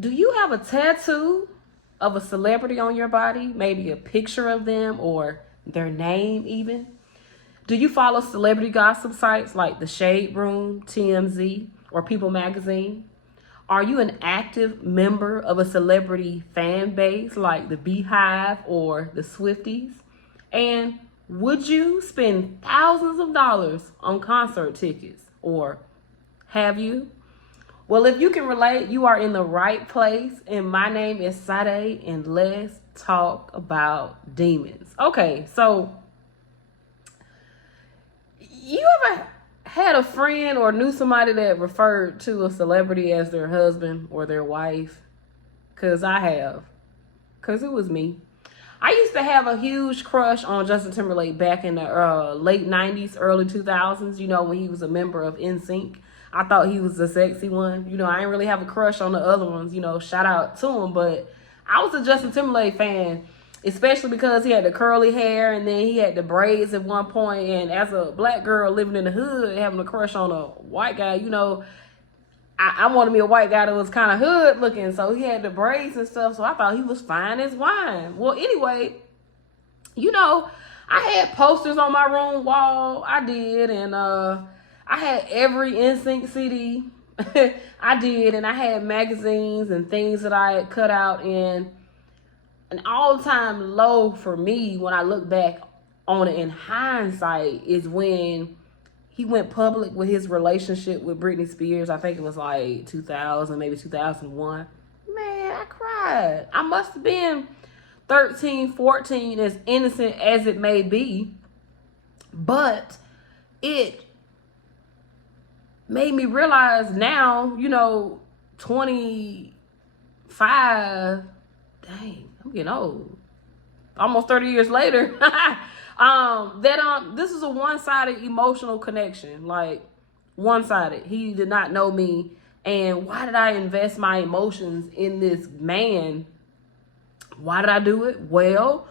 Do you have a tattoo of a celebrity on your body? Maybe a picture of them or their name even? Do you follow celebrity gossip sites like The Shade Room, TMZ, or People Magazine? Are you an active member of a celebrity fan base like the Beehive or the Swifties? And would you spend thousands of dollars on concert tickets? Or have you? Well, if you can relate, you are in the right place. And my name is Sade, and let's talk about demons. Okay, so you ever had a friend or knew somebody that referred to a celebrity as their husband or their wife? Because I have. Because it was me. I used to have a huge crush on Justin Timberlake back in the late 90s, early 2000s, you know, when he was a member of NSYNC. I thought he was the sexy one. You know, I didn't really have a crush on the other ones, you know, shout out to him. But I was a Justin Timberlake fan, especially because he had the curly hair and then he had the braids at one point. And as a black girl living in the hood, having a crush on a white guy, you know, I wanted me a white guy that was kind of hood looking. So he had the braids and stuff. So I thought he was fine as wine. Well, anyway, you know, I had posters on my room wall. I did. And I had every NSYNC CD. I did. And I had magazines and things that I had cut out in. An all-time low for me when I look back on it in hindsight is when he went public with his relationship with Britney Spears. I think it was like 2000, maybe 2001. Man, I cried. I must have been 13, 14, as innocent as it may be. But it made me realize now, you know, 25, dang, I'm getting old. Almost 30 years later. This is a one-sided emotional connection, like one-sided. He did not know me, and why did I invest my emotions in this man? Why did I do it? Well,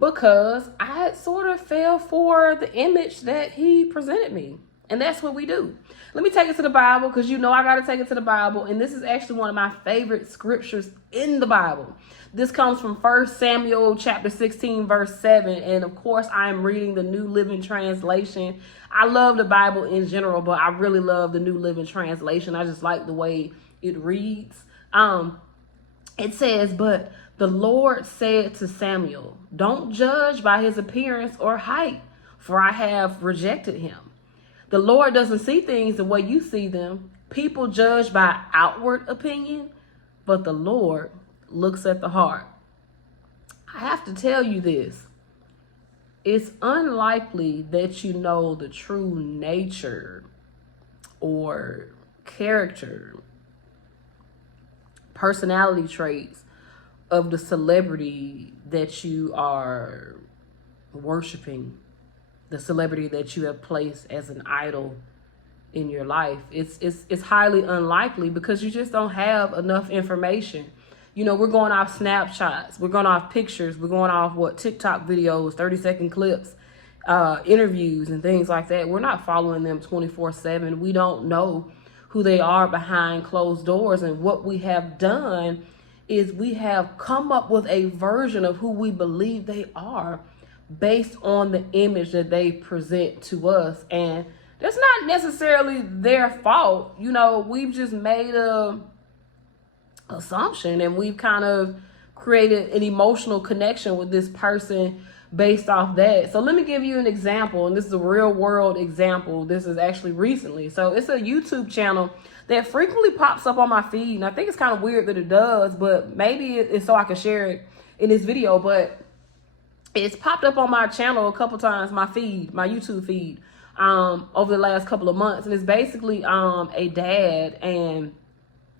because I sort of fell for the image that he presented me, and that's what we do. Let me take it to the Bible, because you know I got to take it to the Bible, and this is actually one of my favorite scriptures in the Bible. This comes from 1 Samuel chapter 16, verse 7. And of course, I am reading the New Living Translation. I love the Bible in general, but I really love the New Living Translation. I just like the way it reads. It says, "But the Lord said to Samuel, don't judge by his appearance or height, for I have rejected him." The Lord doesn't see things the way you see them. People judge by outward opinion, but the Lord looks at the heart. I have to tell you this. It's unlikely that you know the true nature or character, personality traits of the celebrity that you are worshiping, the celebrity that you have placed as an idol in your life. It's highly unlikely because you just don't have enough information. You know, we're going off snapshots, we're going off pictures, we're going off TikTok videos, 30-second clips, interviews and things like that. We're not following them 24/7. We don't know who they are behind closed doors. And what we have done is we have come up with a version of who we believe they are based on the image that they present to us. And that's not necessarily their fault. You know, we've just made a assumption and we've kind of created an emotional connection with this person based off that. So let me give you an example, and this is a real world example. This is actually recently. So it's a YouTube channel that frequently pops up on my feed, and I think it's kind of weird that it does, but maybe it's so I can share it in this video. But it's popped up on my channel a couple times, my feed, my YouTube feed, over the last couple of months. And it's basically a dad, and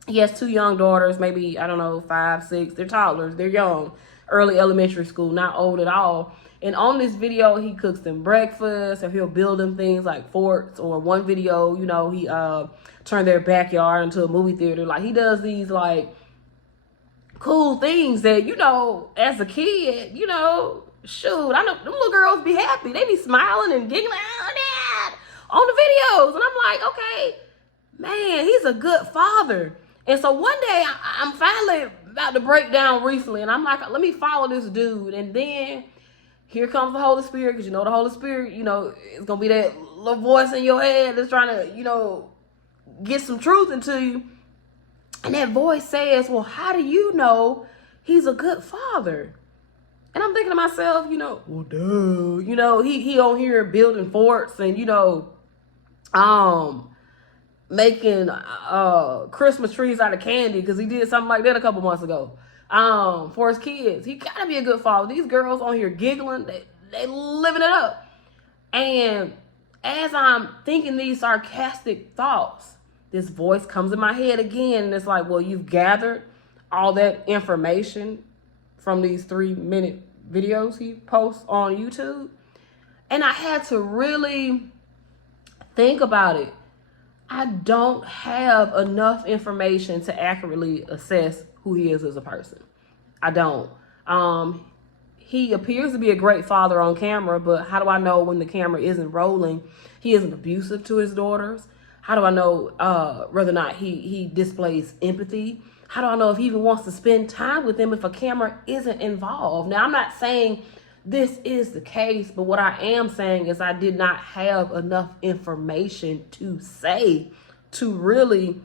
he has two young daughters, maybe, I don't know, 5, 6. They're toddlers. They're young, early elementary school, not old at all. And on this video, he cooks them breakfast, or he'll build them things like forts. Or one video, you know, he turned their backyard into a movie theater. Like, he does these, like, cool things that, you know, as a kid, you know, shoot, I know them little girls be happy. They be smiling and giggling, oh, Dad, on the videos. And I'm like, okay, man, he's a good father. And so one day I'm finally about to break down recently, and I'm like, let me follow this dude. And then here comes the Holy Spirit, because you know the Holy Spirit, you know, it's going to be that little voice in your head that's trying to, you know, get some truth into you. And that voice says, well, how do you know he's a good father? And I'm thinking to myself, you know, well, duh. You know, he on here building forts and, you know, making Christmas trees out of candy, because he did something like that a couple months ago for his kids. He gotta be a good father. These girls on here giggling, they living it up. And as I'm thinking these sarcastic thoughts, this voice comes in my head again, and it's like, well, you've gathered all that information from these 3-minute videos he posts on YouTube. And I had to really think about it. I don't have enough information to accurately assess who he is as a person. I don't. He appears to be a great father on camera, but how do I know when the camera isn't rolling he isn't abusive to his daughters? How do I know whether or not he displays empathy? How do I know if he even wants to spend time with them if a camera isn't involved? Now, I'm not saying this is the case, but what I am saying is I did not have enough information to say to really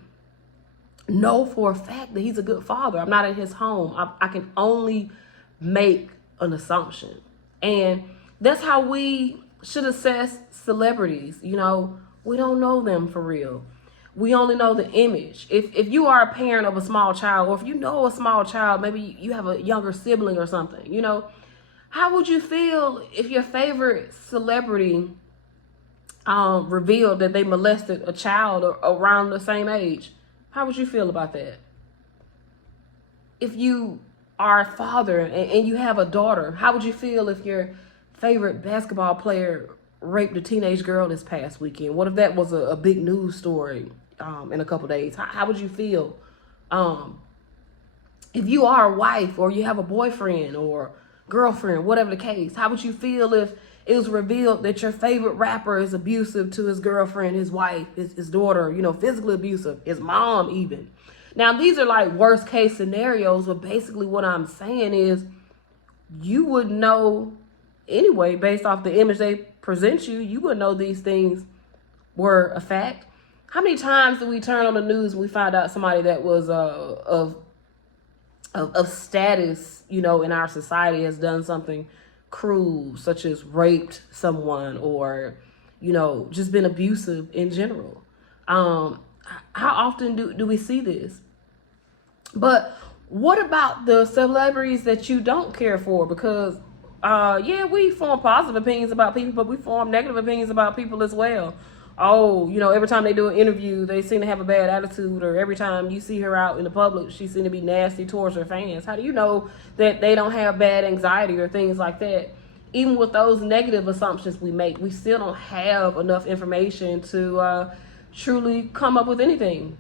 know for a fact that he's a good father. I'm not in his home. I can only make an assumption. And that's how we should assess celebrities. You know, we don't know them for real. We only know the image. If you are a parent of a small child, or if you know a small child, maybe you have a younger sibling or something, you know, how would you feel if your favorite celebrity revealed that they molested a child around the same age? How would you feel about that? If you are a father and you have a daughter, how would you feel if your favorite basketball player raped a teenage girl this past weekend? What if that was a big news story in a couple days? How would you feel? If you are a wife, or you have a boyfriend or girlfriend, whatever the case, how would you feel if it was revealed that your favorite rapper is abusive to his girlfriend, his wife, his daughter, you know, physically abusive, his mom even? Now, these are like worst case scenarios, but basically what I'm saying is you would know anyway, based off the image they present you, you would know these things were a fact. How many times do we turn on the news and we find out somebody that was of status, you know, in our society has done something cruel, such as raped someone, or, you know, just been abusive in general? How often do we see this? But what about the celebrities that you don't care for? Because yeah, we form positive opinions about people, but we form negative opinions about people as well. Oh, you know, every time they do an interview, they seem to have a bad attitude, or every time you see her out in the public, she seems to be nasty towards her fans. How do you know that they don't have bad anxiety or things like that? Even with those negative assumptions we make, we still don't have enough information to truly come up with anything.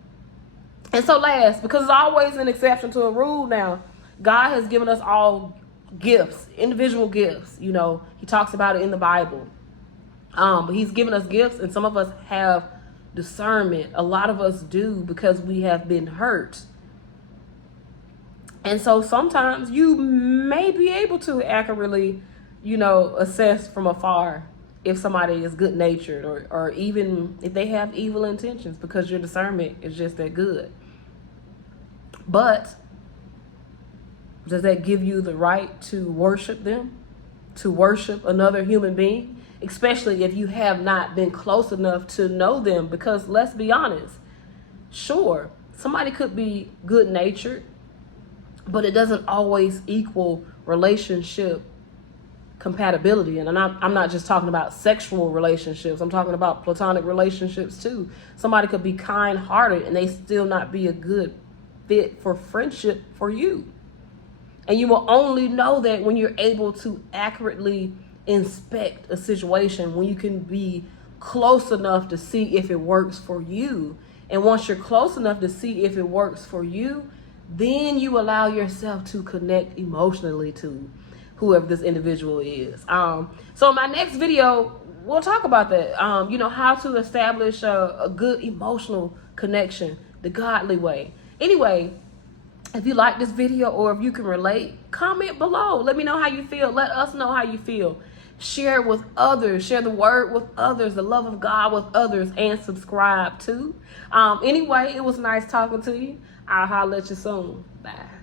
And so last, because it's always an exception to a rule now, God has given us all gifts, individual gifts. You know, he talks about it in the Bible. But he's given us gifts, and some of us have discernment. A lot of us do, because we have been hurt. And so sometimes you may be able to accurately, you know, assess from afar if somebody is good natured, or even if they have evil intentions, because your discernment is just that good. But does that give you the right to worship them, to worship another human being? Especially if you have not been close enough to know them. Because let's be honest, sure, somebody could be good natured, but it doesn't always equal relationship compatibility. And I'm not just talking about sexual relationships. I'm talking about platonic relationships too. Somebody could be kind-hearted and they still not be a good fit for friendship for you. And you will only know that when you're able to accurately inspect a situation, when you can be close enough to see if it works for you. And once you're close enough to see if it works for you, then you allow yourself to connect emotionally to whoever this individual is. So in my next video, we'll talk about that. You know, how to establish a good emotional connection the godly way. Anyway, if you like this video or if you can relate, comment below. Let me know how you feel. Let us know how you feel. Share it with others. Share the word with others, the love of God with others, and subscribe too. Anyway, it was nice talking to you. I'll holler at you soon. Bye.